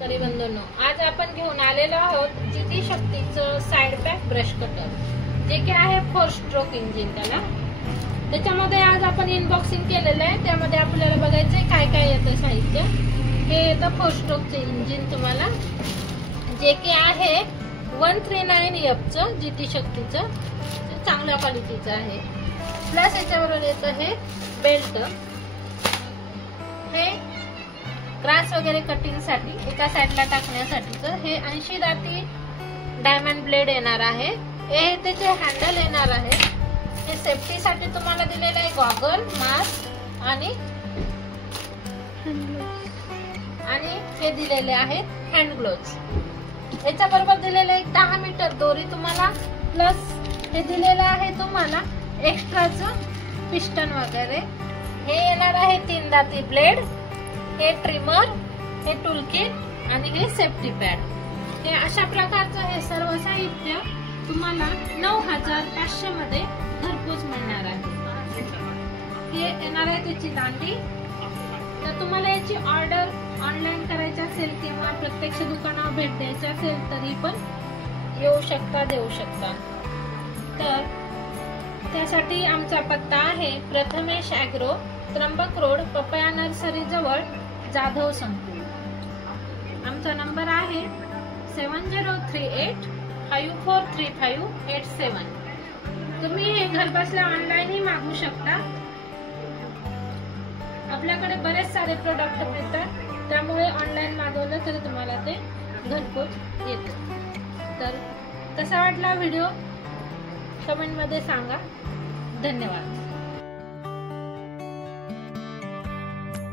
तरी बंधूंनो, आज आपण घेऊन आलेलो आहोत जीती शक्तीचं साइड पॅक ब्रश कटर, जे की आहे 4 स्ट्रोक इंजिन. त्याच्यामध्ये आज आपण अनबॉक्सिंग केलेलं आहे. त्यामध्ये आपल्याला बघायचंय काय काय येतं साहित्य. हे येतं 4 स्ट्रोकचे इंजिन तुम्हाला, जे की आहे 139F जीती शक्तीचं, चांगल्या क्वालिटीचं आहे. प्लस याच्याबरोबर येतं हे बेल्ट, हे ग्रास वगैरे कटिंग साठी एका साइडला टाकण्यासाठीचं. हे 80 दाती डायमंड ब्लेड येणार आहे. हे त्याचे हँडल येणार आहे. हे सेफ्टी साठी तुम्हाला दिलेलं आहे गॉगल, मास्क आणि हे दिलेले आहेत हँड ग्लोव्ज. याच्या बरोबर दिलेलं एक 10 मीटर दोरी तुम्हाला, प्लस हे दिलेलं आहे तुम्हाला एक्स्ट्राचं पिस्टन वगैरे. हे येणार आहे 3 दाती ब्लेड, हे ट्रिमर, हे टूल किट आणि हे सेफ्टी पॅड. हे अशा प्रकारचं हे सर्व साहित्य तुम्हाला 9500 मध्ये घरपोच मिळणार आहे. हे येणार आहे त्याची दांडी. तर तुम्हाला याची ऑर्डर ऑनलाईन करायची असेल किंवा प्रत्यक्ष दुकानावर भेट द्यायची असेल तरी पण येऊ शकता, देऊ शकता. तर त्यासाठी आमचा पत्ता आहे Prathamesh agro, Trimbak road, papaya nursery जवळ, जाधव संकुल. आमचा नंबर आहे 7038543587. तुम्ही हे घर बसल्या ऑनलाईन ही मागवू शकता. आपल्याकडे बरेच सारे प्रोडक्ट मिळतात, त्यामुळे ऑनलाईन मागवलं तर तुम्हाला ते घरपोच येतं. तर कसा वाटला व्हिडिओ कमेंट मध्ये सांगा. धन्यवाद.